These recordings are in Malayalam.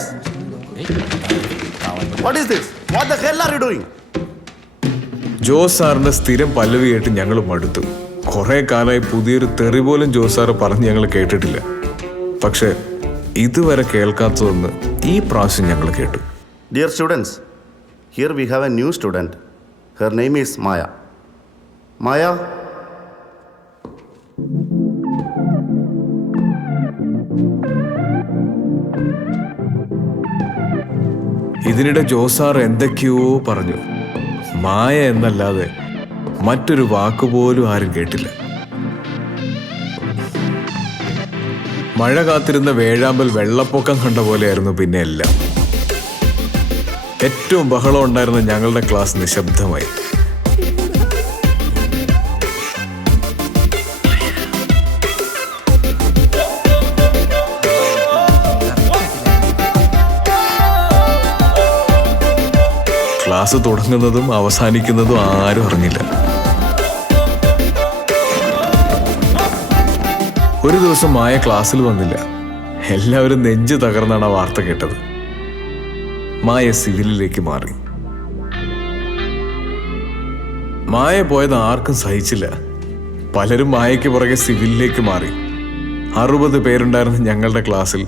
Guys! What is this? What the hell are you doing? Jose സാറിന്റെ സ്ഥിരം പല്ലവി കേട്ട് ഞങ്ങൾ മടുത്തു. കുറെ കാലമായി പുതിയൊരു തെറി പോലും ജോസ് സാറ് പറഞ്ഞ് ഞങ്ങൾ കേട്ടിട്ടില്ല. പക്ഷെ ഇതുവരെ കേൾക്കാത്തതൊന്ന് ഈ പ്രാവശ്യം ഞങ്ങൾ കേട്ടു. Dear students, here we have a new student. Her name is Maya. Maya? ഇതിനിടെ ജോസ് സാർ എന്തൊക്കെയോ പറഞ്ഞു. മായ എന്നല്ലാതെ മറ്റൊരു വാക്കുപോലും ആരും കേട്ടില്ല. മഴ കാത്തിരുന്ന വേഴാമ്പൽ വെള്ളപ്പൊക്കം കണ്ട പോലെയായിരുന്നു പിന്നെ എല്ലാം. ഏറ്റവും ബഹളം ഉണ്ടായിരുന്ന ഞങ്ങളുടെ ക്ലാസ് നിശബ്ദമായി. ക്ലാസ് തുടങ്ങുന്നതും അവസാനിക്കുന്നതും ആരും അറിഞ്ഞില്ല. ഒരു ദിവസം മായ ക്ലാസ്സിൽ വന്നില്ല. എല്ലാവരും നെഞ്ച് തകർന്നാണ് ആ വാർത്ത കേട്ടത്. മായ സിവിലിലേക്ക് മാറി. മായ പോയത് ആർക്കും സഹിച്ചില്ല. പലരും മായയ്ക്ക് പുറകെ സിവിലിലേക്ക് മാറി. 60 പേരുണ്ടായിരുന്ന ഞങ്ങളുടെ ക്ലാസ്സിൽ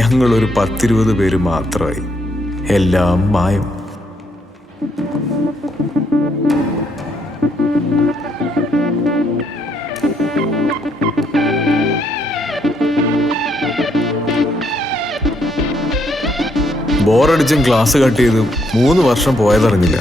ഞങ്ങൾ ഒരു 10-20 പേര് മാത്രമായി. എല്ലാം മായം. ബോറടിച്ചും ക്ലാസ് കട്ട് ചെയ്തും 3 വർഷം പോയതറിഞ്ഞില്ല.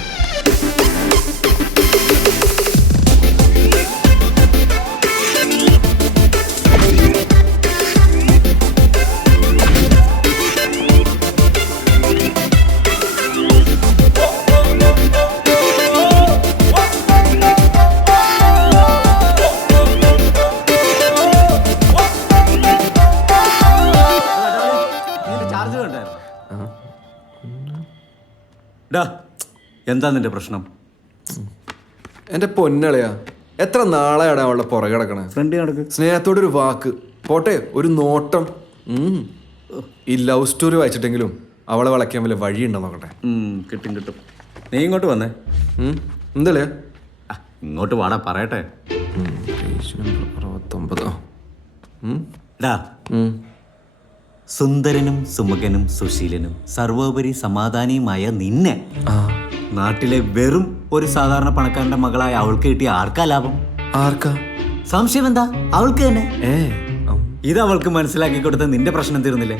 എന്താ നിന്റെ പ്രശ്നം? എന്റെ പൊന്നളയാ, എത്ര നാളെയാണ് അവളുടെ പുറകെ കിടക്കണേ. ഫ്രണ്ട് നടക്ക്. സ്നേഹത്തോടൊരു വാക്ക് പോട്ടെ, ഒരു നോട്ടം. ഈ ലവ് സ്റ്റോറി വായിച്ചിട്ടെങ്കിലും അവളെ വളയ്ക്കാൻ വല്ല വഴിയുണ്ടോ നോക്കട്ടെ. കിട്ടും കിട്ടും. നീ ഇങ്ങോട്ട് വന്നേ. എന്തല്ലേ ഇങ്ങോട്ട് വാടാ, പറയട്ടെ. 69. സുന്ദരനും സുമുഖനും സുശീലനും സർവോപരി സമാധാനിയുമായ നിന്നെ നാട്ടിലെ വെറും ഒരു സാധാരണ പണക്കാരന്റെ മകളായ അവൾക്ക് കിട്ടിയ ആർക്കാ ലാഭം? ആർക്കാ? സംശയം എന്താ? അവൾക്ക് തന്നെ. ഇത് അവൾക്ക് മനസ്സിലാക്കി കൊടുത്ത നിന്റെ പ്രശ്നം തീർന്നില്ലേ?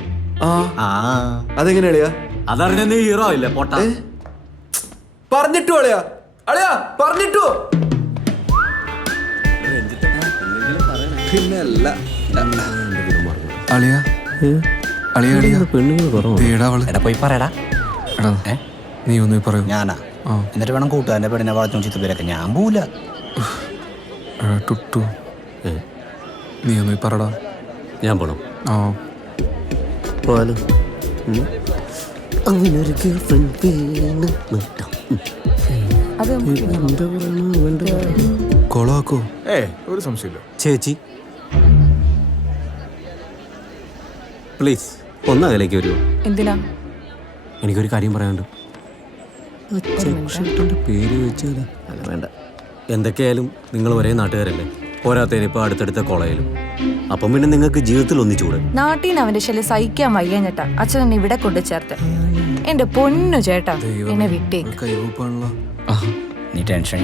അതെങ്ങനെയാ? അതറിഞ്ഞ നീ ഹീറോ ഇല്ല പൊട്ട. പറഞ്ഞിട്ടു അളിയാ, അളിയാ പറഞ്ഞിട്ടു. പിന്നല്ല അളിയാ, പോയി പറയടാ. നീ ഒന്ന് പറയൂ. ഞാനാ? എന്നിട്ട് വേണം കൂട്ടുകാരൻ്റെ പെണ്ണിനെ വളർത്തും ചിത്തപ്പേരൊക്കെ. ഞാൻ പോവില്ല. ടുട്ടു, നീ ഒന്ന് പറടാ. ഞാൻ പോണം. കൊളാക്കോ? ഒരു സംശയമില്ല. ചേച്ചി പ്ലീസ് ഒന്ന് അകലേക്ക് വരുമോ? എന്തിനാ? എനിക്കൊരു കാര്യം പറയാനുണ്ട്. പേര് വെച്ചാൽ അല്ല, വേണ്ട. എന്തൊക്കെയായാലും നിങ്ങൾ ഒരേ നാട്ടുകാരല്ലേ, പോരാത്തതിന് ഇപ്പോൾ അടുത്തടുത്ത കോളേജിലും. അപ്പം പിന്നെ നിങ്ങൾക്ക് ജീവിതത്തിൽ ഒന്നിച്ചുകൂടെ? നാട്ടിൽ നിന്ന് അവന്റെ ശല്യം സഹിക്കാൻ വയ്യ ചേട്ടാ. അച്ഛൻ എന്നെ ഇവിടെ കൊണ്ടു ചേർത്ത്. എന്റെ പൊന്നു ചേട്ടാ, എന്നെ വിട്ടേ. നീ ടെൻഷൻ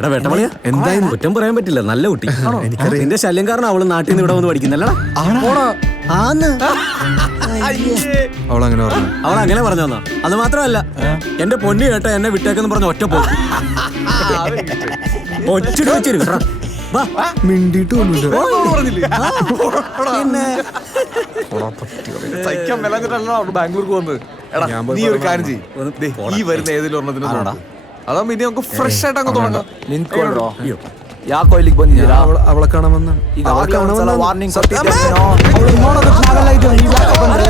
എടാ വേട്ടമളിയാ, എന്തായാലും കുറ്റം പറയാൻ പറ്റില്ല. നല്ല കുട്ടി. നിന്റെ ശല്യം കാരണം അവള് നാട്ടിൽ നിന്ന് ഇവിടെ വന്ന് പഠിക്കുന്നല്ലടാ. അവളങ്ങനെ പറഞ്ഞാ? അത് മാത്രമല്ല, എന്റെ പൊന്നു കേട്ട എന്നെ വിട്ടേക്കെന്ന് പറഞ്ഞ ഒറ്റ പോ. ബാംഗ്ലൂർക്ക് വന്നത്. നീ ഒരു കാര്യം ചെയ്യ്, ഈ വരുന്ന ഏതെങ്കിലും ഒരെണ്ണത്തിന് അതാ പിന്നെ നമുക്ക് ഫ്രഷ് ആയിട്ട് അങ്ങ് തുടങ്ങാം. ಯಾಕೋ ಇಲ್ಲಿಗೆ ಬಂದಿದ್ದೀರಾ? ಅವಳ ಕಾಣವನ್ನ ಈಗ ಅವಳ ಕಾಣವನ್ನ ವಾರ್ನಿಂಗ್ ಕೊಟ್ಟಿದ್ದೇನೋ. ಅವಳು ನೋಡೋದಕ್ಕೆ ಆಗಲ್ಲ. ಇದು ನೀವು ಯಾಕೆ ಬಂದ್ರೆ?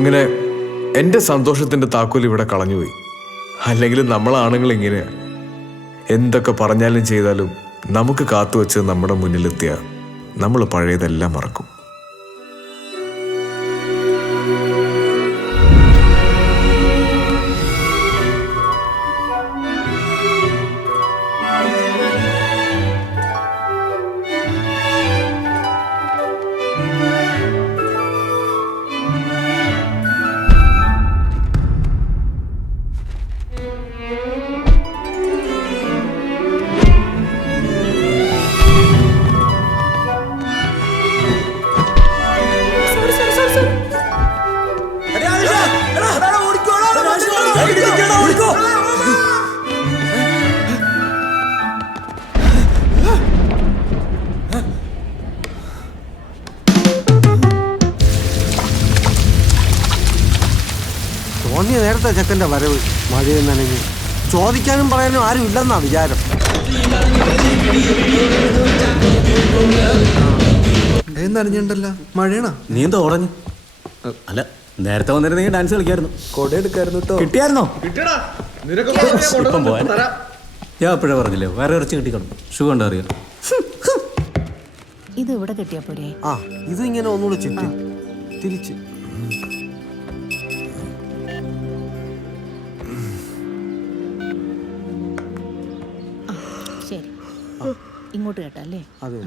അങ്ങനെ എൻ്റെ സന്തോഷത്തിൻ്റെ താക്കോൽ ഇവിടെ കളഞ്ഞുപോയി. അല്ലെങ്കിൽ നമ്മളാണുങ്ങൾ ഇങ്ങനെയാ, എന്തൊക്കെ പറഞ്ഞാലും ചെയ്താലും നമുക്ക് കാത്തുവച്ച് നമ്മുടെ മുന്നിലെത്തിയ നമ്മൾ പഴയതെല്ലാം മറക്കും. തോന്നിയ നേരത്തെ ചെക്കൻ്റെ വരവ്. മഴയും നനഞ്ഞ് ചോദിക്കാനും പറയാനും ആരും ഇല്ലെന്നാ വിചാരം. നനഞ്ഞുണ്ടല്ലോ, മഴയാണോ? നീ എന്താ ഓടഞ്ഞു? അല്ല, നേരത്തെ വന്നിരുന്നെങ്കിൽ ഡാൻസ് കളിക്കായിരുന്നു. കൊട എടുക്കായിരുന്നു കേട്ടോ. കിട്ടിയായിരുന്നോ? ഇപ്പം പോയാ ഞാൻ എപ്പോഴാ പറഞ്ഞില്ലേ, വേറെ ഇറച്ചി കിട്ടിക്കണം. ഷൂ കണ്ടോ അറിയാം. ഇത് ഇവിടെ കിട്ടിയാ പോരെ? ആ, ഇത് ഇങ്ങനെ ഒന്നുകൂടെ ചുറ്റി തിരിച്ച്. ശരി, ഇങ്ങോട്ട് കേട്ടല്ലേ? അതെ.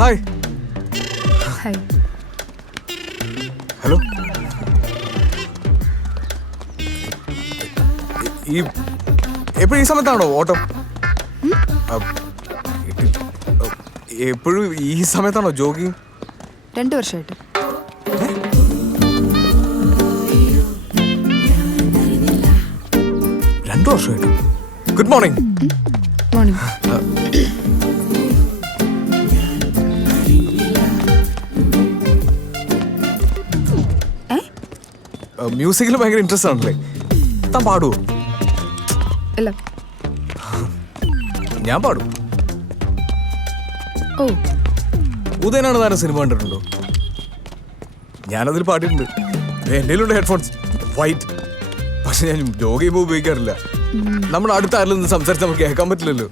ഹായ്. ഹായ്. ഹലോ. എപ്പോഴും ഈ സമയത്താണോ ഓട്ടം? എപ്പോഴും ഈ സമയത്താണോ ജോഗിങ്? 2 വർഷമായിട്ട്. രണ്ടു വർഷമായിട്ട്. Good morning. മോർണിംഗ്. മ്യൂസിക്കിൽ ഭയങ്കര ഇൻട്രസ്റ്റ് ആണല്ലേ? താൻ പാടുവോ? അല്ല, ഞാൻ പാടും. ഓ, ഉദയനാണ് താരം സിനിമ കണ്ടിട്ടുണ്ടോ? ഞാനതിൽ പാടിയിട്ടുണ്ട്. എൻ്റെ ഉണ്ട് ഹെഡ്ഫോൺസ്, വൈറ്റ്. പക്ഷെ ഞാൻ ജോഗ് ചെയ്യുമ്പോൾ ഉപയോഗിക്കാറില്ല. നമ്മുടെ അടുത്ത ആരിൽ നിന്ന് സംസാരിച്ച് നമുക്ക് കേൾക്കാൻ പറ്റില്ലല്ലോ.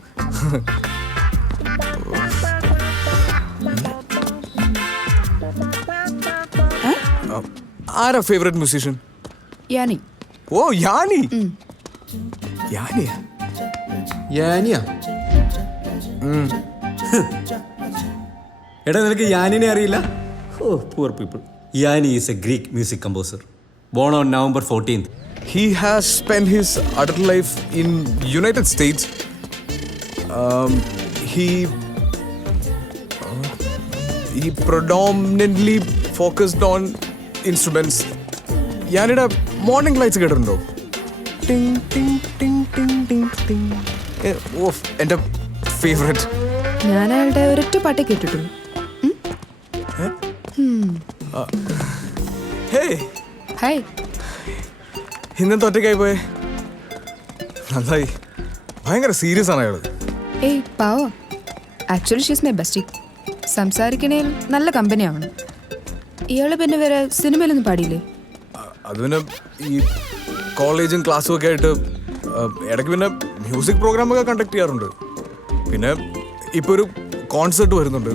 ആരാ ഫേവറേറ്റ് മ്യൂസീഷ്യൻ? യാനി. ഓ, യാനി. യാനിയാ? യാനിയാ? എടാ, നിനക്ക് യാനിനെ അറിയില്ല? Oh, poor people. Yanni is a Greek music composer, born on November 14th. He has spent his adult life in United States. He predominantly focused on instruments. യാനിയുടെ മോർണിംഗ് ലൈറ്റ്സ് കേട്ടിട്ടുണ്ടോ? ടിങ് ടിങ് ടിങ് ടിങ് ടിങ് ടിങ്. ഓഫ്, എൻ്റെ ഫേവറേറ്റ്. ഞാൻ അയാളുടെ ഒരൊറ്റ പാട്ടേ കേട്ടിട്ടുള്ളൂ. Hey, hi. ഇന്നത്തെ ഒറ്റയ്ക്കായി പോയേ? നന്നായി. ഭയങ്കര സീരിയസ് ആണ് അയാള്. ഏയ് പാവോ. Actually she's my bestie. സംസാരിക്കണേൽ നല്ല കമ്പനി ആവണം. ഇയാള് പിന്നെ വേറെ സിനിമയിലൊന്നും പാടിയില്ലേ? അത് പിന്നെ ഈ കോളേജും ക്ലാസ്സും ഒക്കെ ആയിട്ട് ഇടയ്ക്ക് പിന്നെ മ്യൂസിക് പ്രോഗ്രാമൊക്കെ കണ്ടക്ട് ചെയ്യാറുണ്ട്. പിന്നെ ഇപ്പോൾ ഒരു കോൺസേർട്ട് വരുന്നുണ്ട്.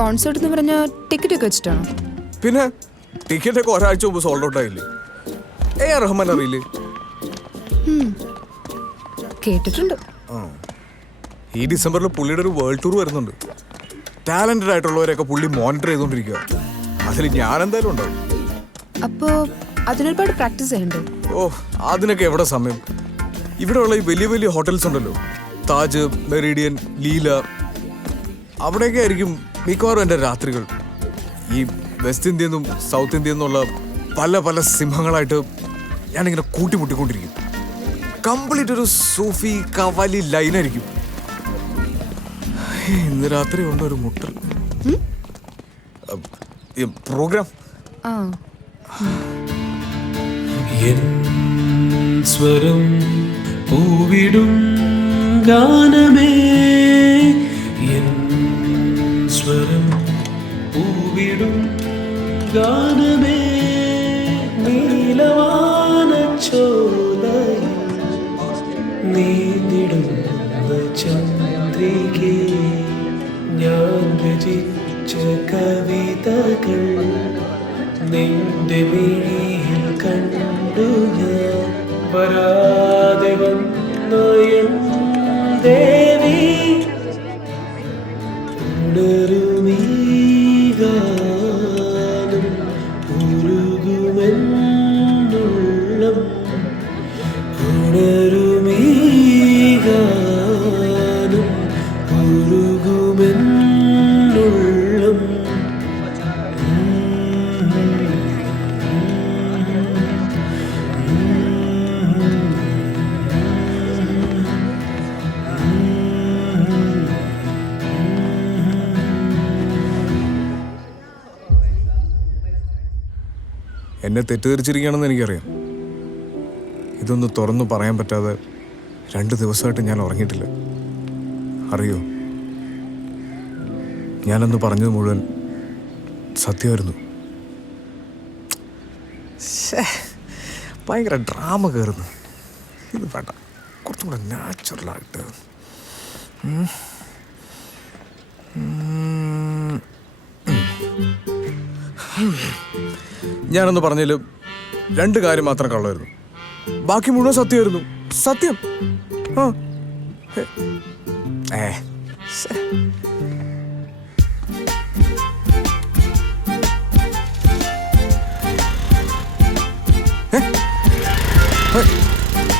കോൺസേർട്ട് എന്ന് പറഞ്ഞാൽ ടിക്കറ്റ് ഒക്കെ വെച്ചിട്ടാണോ? പിന്നെ ടിക്കറ്റൊക്കെ ഒരാഴ്ച മുമ്പ് സോൾഡ് ഔട്ട് ആയില്ലേ? AR റഹ്മാൻ അറിയില്ലേ? കേട്ടിട്ടുണ്ട്. ഈ ഡിസംബറിൽ പുള്ളിയുടെ ഒരു വേൾഡ് ടൂർ വരുന്നുണ്ട്. ടാലന്റഡ് ആയിട്ടുള്ളവരെയൊക്കെ പുള്ളി മോണിറ്റർ ചെയ്തുകൊണ്ടിരിക്കുക. അതിൽ ഞാൻ എന്തായാലും ഉണ്ടാവും. അപ്പോ അതിനൊരുപാട് പ്രാക്ടീസ് ചെയ്യണ്ടേ? ഓ, അതിനൊക്കെ എവിടെ സമയം? ഇവിടെയുള്ള ഈ വലിയ വലിയ ഹോട്ടൽസ് ഉണ്ടല്ലോ, താജ്, മെറിഡിയൻ, ലീല, അവിടെയൊക്കെ ആയിരിക്കും മിക്കവാറും എൻ്റെ രാത്രികൾ. ഈ വെസ്റ്റ് ഇന്ത്യയിൽ നിന്നും സൗത്ത് ഇന്ത്യയിൽ നിന്നുള്ള പല പല സിംഹങ്ങളായിട്ട് ഞാനിങ്ങനെ കൂട്ടിമുട്ടിക്കൊണ്ടിരിക്കും. കംപ്ലീറ്റ് ഒരു സൂഫി കവാലി ലൈനായിരിക്കും. ഇന്ന് രാത്രി ഉണ്ട് ഒരു മുട്ടൽ പ്രോഗ്രാം. ആ എൻ സ്വരം പൂവിടും ഗാനമേ, എൻ സ്വരം പൂവിടും ഗാനമേ, നീലവാനച്ചോലയിൽ നീന്തിടുന്ന ചന്ദ്രികേ, ഞാൻ രചിച്ച കവിതകൾ നിന്റെ മിഴിയിൽ കണ്ടു ഞാൻ. വരാതെ വന്ന എൻ ദേവി, ഉണരുമീ ഗാനം ഉരുകുമെന്നുള്ളം, ഉണരുമീ ഗാനം ഉരുകുമെന്നുള്ളം. എന്നെ തെറ്റിദ്ധരിച്ചിരിക്കുകയാണെന്ന് എനിക്കറിയാം. ഇതൊന്നും തുറന്നു പറയാൻ പറ്റാതെ 2 ദിവസമായിട്ട് ഞാൻ ഉറങ്ങിയിട്ടില്ല. അറിയോ, ഞാനന്ന് പറഞ്ഞത് മുഴുവൻ സത്യമായിരുന്നു. ഭയങ്കര ഡ്രാമ കയറുന്നു. ഇത് വേണ്ട, കുറച്ചും കൂടെ നാച്ചുറലായിട്ട്. ഞാനൊന്ന് പറഞ്ഞതിൽ 2 കാര്യം മാത്രം കള്ളമായിരുന്നു, ബാക്കി മുഴുവൻ സത്യമായിരുന്നു. സത്യം. ആ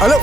ഹലോ,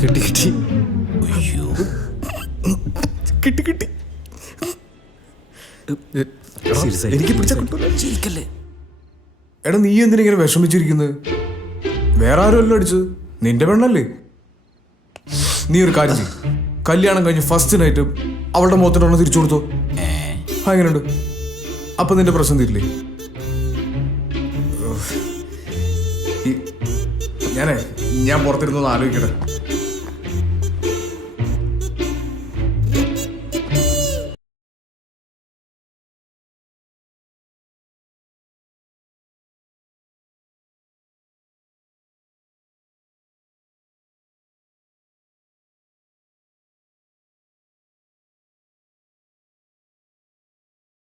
കിട്ടി കിട്ടി. കിട്ടി കിട്ടി. എനിക്ക് പിടിച്ച കിട്ടൂല. എടാ, നീ എന്തിനിങ്ങനെ വിഷമിച്ചിരിക്കുന്നത്? വേറെ ആരുമല്ലോ അടിച്ചത്, നിന്റെ പെണ്ണല്ലേ. നീ ഒരു കാര്യം ചെയ്യും, കല്യാണം കഴിഞ്ഞ് ഫസ്റ്റ് നൈറ്റ് അവളുടെ മുഖത്തോടെ തിരിച്ചു കൊടുത്തോ. എങ്ങനെയുണ്ട്? അപ്പൊ നിന്റെ പ്രശ്നം തീരില്ലേ? ഞാൻ പുറത്തിരുന്നൊന്ന് ആലോചിക്കട്ടെ.